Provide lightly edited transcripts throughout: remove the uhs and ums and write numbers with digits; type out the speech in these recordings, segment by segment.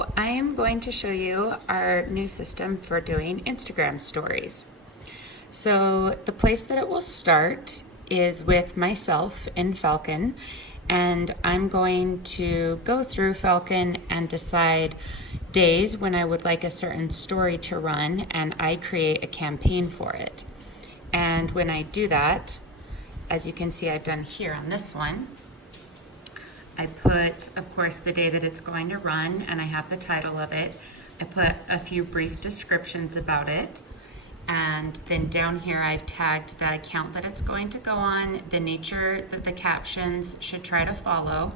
So I am going to show you our new system for doing Instagram stories. So the place that it will start is with myself in Falcon, and I'm going to go through Falcon and decide days when I would like a certain story to run, and I create a campaign for it. And when I do that, as you can see I've done here on this one, I put, of course, the day that it's going to run, and I have the title of it. I put a few brief descriptions about it. And then down here, I've tagged the account that it's going to go on, the nature that the captions should try to follow.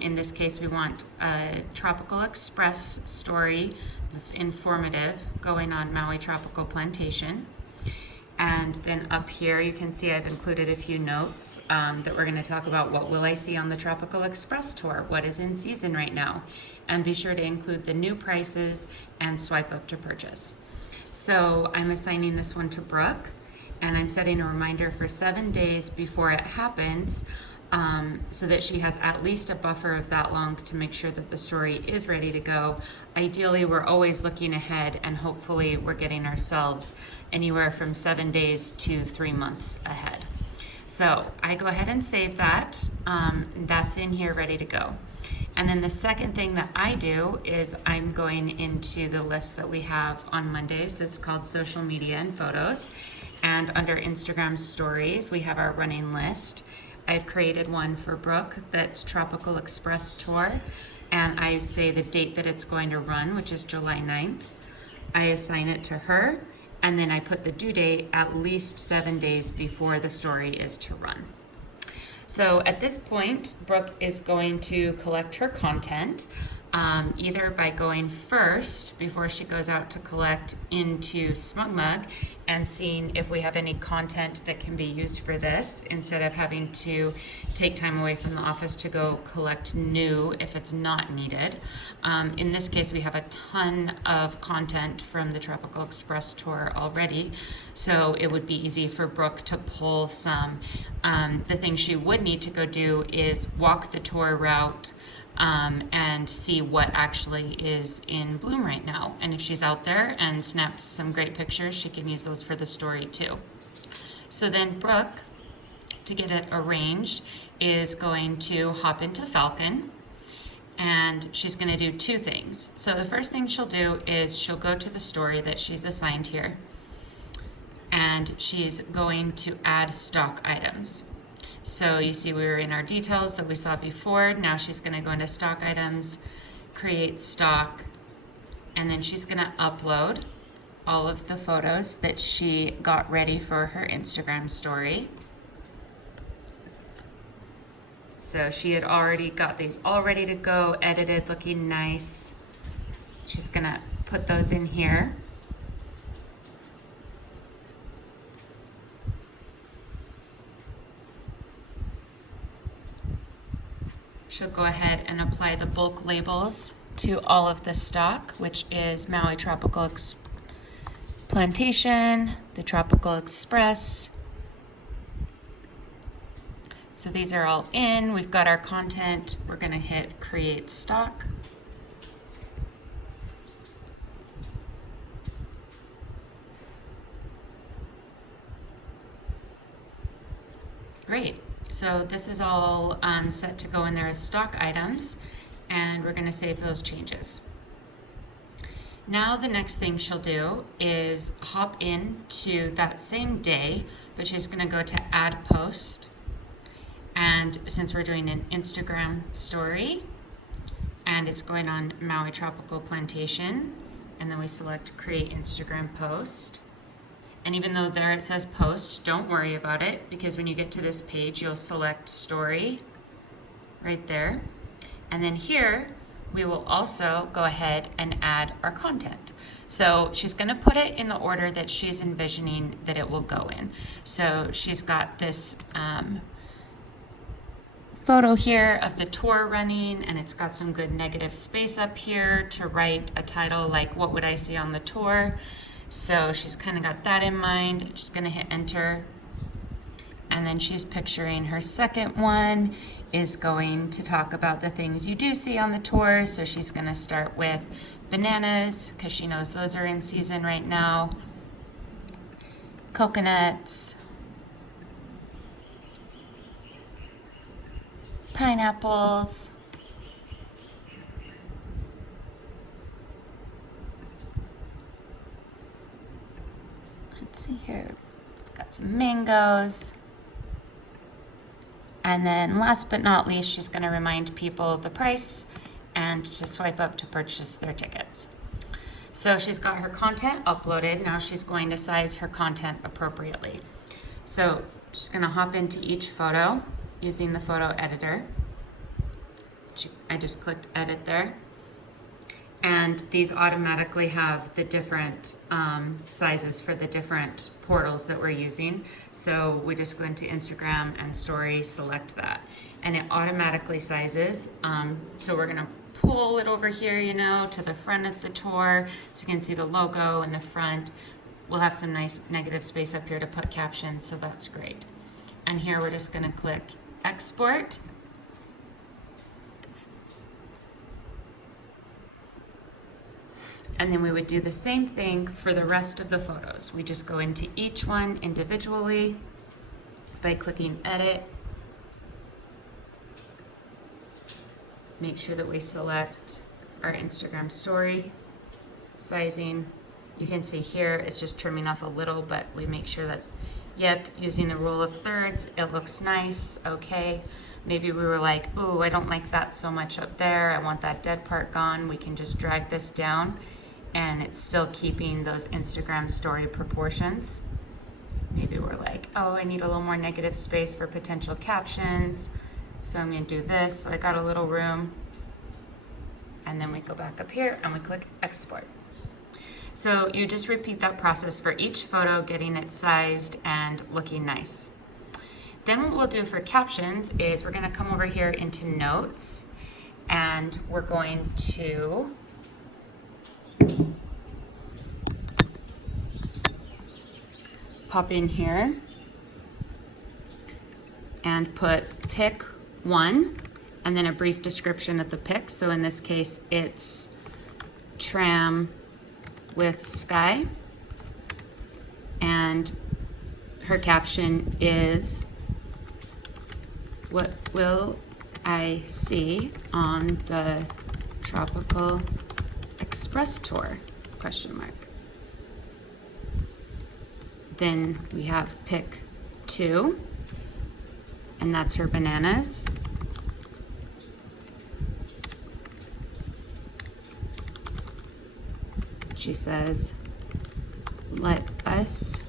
In this case, we want a Tropical Express story that's informative going on Maui Tropical Plantation. And then up here, you can see I've included a few notes that we're going to talk about. What will I see on the Tropical Express tour? What is in season right now? And be sure to include the new prices and swipe up to purchase. So I'm assigning this one to Brooke, and I'm setting a reminder for 7 days before it happens, so that she has at least a buffer of that long to make sure that the story is ready to go. Ideally, we're always looking ahead, and hopefully we're getting ourselves anywhere from 7 days to 3 months ahead. So I go ahead and save that. That's in here ready to go. And then the second thing that I do is I'm going into the list that we have on Mondays that's called social media and photos. And under Instagram stories, we have our running list. I've created one for Brooke that's Tropical Express Tour, and I say the date that it's going to run, which is July 9th. I assign it to her, and then I put the due date at least 7 days before the story is to run. So at this point, Brooke is going to collect her content, either by going first before she goes out to collect into SmugMug and seeing if we have any content that can be used for this instead of having to take time away from the office to go collect new if it's not needed. In this case, we have a ton of content from the Tropical Express tour already, so it would be easy for Brooke to pull some. The thing she would need to go do is walk the tour route and see what actually is in bloom right now. And if she's out there and snaps some great pictures, she can use those for the story too. So then Brooke, to get it arranged, is going to hop into Falcon, and she's going to do two things. So the first thing she'll do is she'll go to the story that she's assigned here, and she's going to add stock items. So you see we were in our details that we saw before. Now she's going to go into stock items, create stock, and then she's going to upload all of the photos that she got ready for her Instagram story. So she had already got these all ready to go, edited, looking nice. She's going to put those in here. She'll go ahead and apply the bulk labels to all of the stock, which is Maui Tropical Plantation, the Tropical Express. So these are all in. We've got our content. We're going to hit create stock. Great. So this is all set to go in there as stock items, and we're going to save those changes. Now the next thing she'll do is hop into that same day, but she's going to go to add post. And since we're doing an Instagram story, and it's going on Maui Tropical Plantation, and then we select create Instagram post. And even though there it says post, don't worry about it, because when you get to this page, you'll select story right there. And then here, we will also go ahead and add our content. So she's going to put it in the order that she's envisioning that it will go in. So she's got this photo here of the tour running, and it's got some good negative space up here to write a title like what would I see on the tour. So she's kind of got that in mind. She's going to hit enter. And then she's picturing her second one is going to talk about the things you do see on the tour. So she's going to start with bananas because she knows those are in season right now, coconuts, pineapples, let's see here, got some mangoes. And then last but not least, she's going to remind people the price and to swipe up to purchase their tickets. So she's got her content uploaded. Now she's going to size her content appropriately. So she's going to hop into each photo using the photo editor. I just clicked edit there. And these automatically have the different sizes for the different portals that we're using. So we just go into Instagram and Story, select that. And it automatically sizes. So we're gonna pull it over here, you know, to the front of the tour. So you can see the logo in the front. We'll have some nice negative space up here to put captions, so that's great. And here we're just gonna click export. And then we would do the same thing for the rest of the photos. We just go into each one individually by clicking edit. Make sure that we select our Instagram story sizing. You can see here it's just trimming off a little, but we make sure that, yep, using the rule of thirds, it looks nice, okay. Maybe we were like, ooh, I don't like that so much up there. I want that dead part gone. We can just drag this down and it's still keeping those Instagram story proportions. Maybe we're like, oh, I need a little more negative space for potential captions. So I'm gonna do this. So I got a little room. And then we go back up here and we click export. So you just repeat that process for each photo, getting it sized and looking nice. Then what we'll do for captions is we're gonna come over here into notes and we're going to pop in here and put pick one and then a brief description of the pic. So in this case, it's tram with sky. And her caption is, what will I see on the Tropical Express tour? Question mark. Then we have pick two, and that's her bananas. She says, let us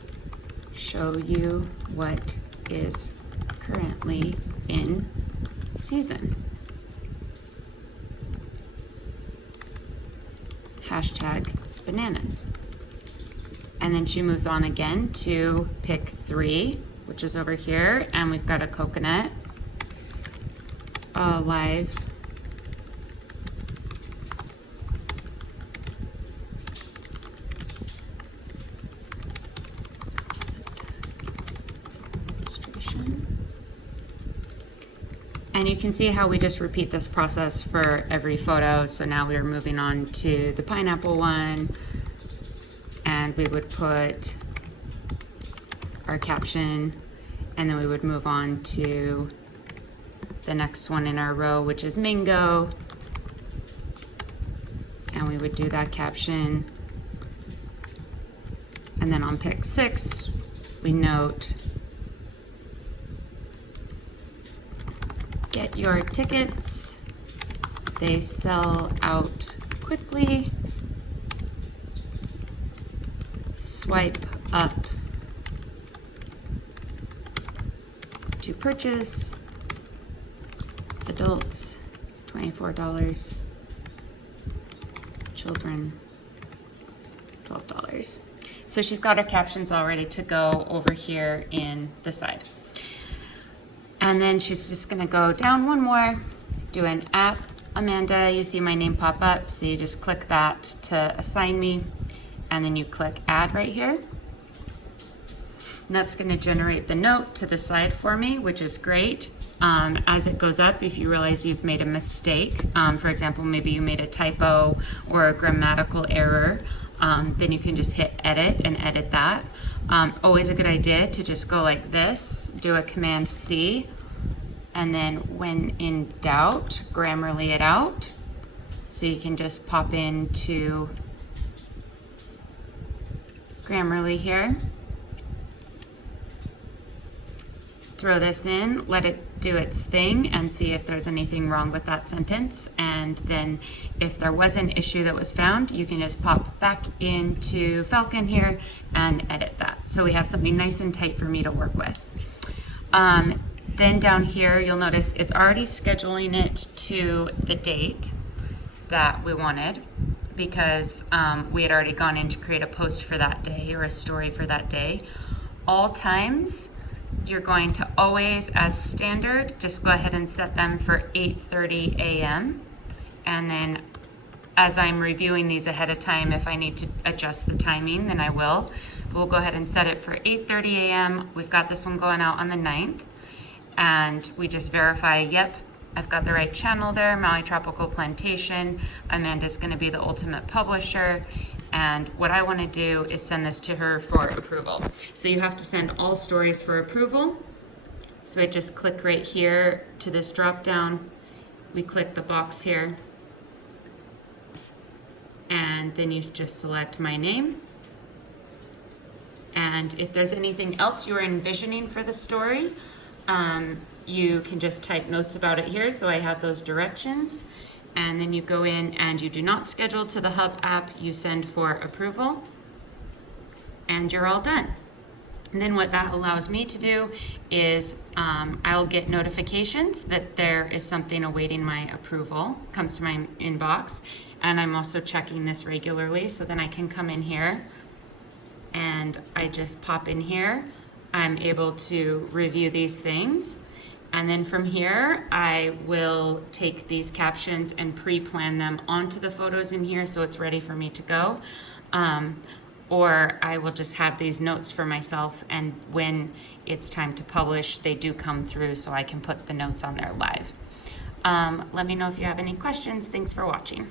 show you what is currently in season. Hashtag bananas. And then she moves on again to pick three, which is over here, and we've got a coconut, live demonstration. And you can see how we just repeat this process for every photo. So now we are moving on to the pineapple one. And we would put our caption, and then we would move on to the next one in our row, which is mango. And we would do that caption. And then on pick six, we note, get your tickets. They sell out quickly. Swipe up to purchase. Adults, $24. Children, $12. So she's got her captions all ready to go over here in the side. And then she's just gonna go down one more, do an @Amanda. You see my name pop up, so you just click that to assign me. And then you click add right here. And that's gonna generate the note to the side for me, which is great. As it goes up, if you realize you've made a mistake, for example, maybe you made a typo or a grammatical error, then you can just hit edit and edit that. Always a good idea to just go like this, do a Command C, and then when in doubt, Grammarly it out. So you can just pop into Grammarly here, throw this in, let it do its thing, and see if there's anything wrong with that sentence. And then if there was an issue that was found, you can just pop back into Falcon here and edit that. So we have something nice and tight for me to work with. Then down here, you'll notice it's already scheduling it to the date that we wanted, because we had already gone in to create a post for that day or a story for that day. All times, you're going to always, as standard, just go ahead and set them for 8:30 a.m. And then as I'm reviewing these ahead of time, if I need to adjust the timing, then I will. But we'll go ahead and set it for 8:30 a.m. We've got this one going out on the 9th. And we just verify, yep, I've got the right channel there, Maui Tropical Plantation. Amanda's gonna be the ultimate publisher. And what I wanna do is send this to her for approval. So you have to send all stories for approval. So I just click right here to this drop down. We click the box here. And then you just select my name. And if there's anything else you're envisioning for the story, you can just type notes about it here, so I have those directions. And then you go in and you do not schedule to the Hub app, you send for approval, and you're all done. And then what that allows me to do is I'll get notifications that there is something awaiting my approval, comes to my inbox, and I'm also checking this regularly, so then I can come in here and I just pop in here. I'm able to review these things. And then from here, I will take these captions and pre-plan them onto the photos in here so it's ready for me to go. Or I will just have these notes for myself, and when it's time to publish, they do come through so I can put the notes on there live. Let me know if you have any questions. Thanks for watching.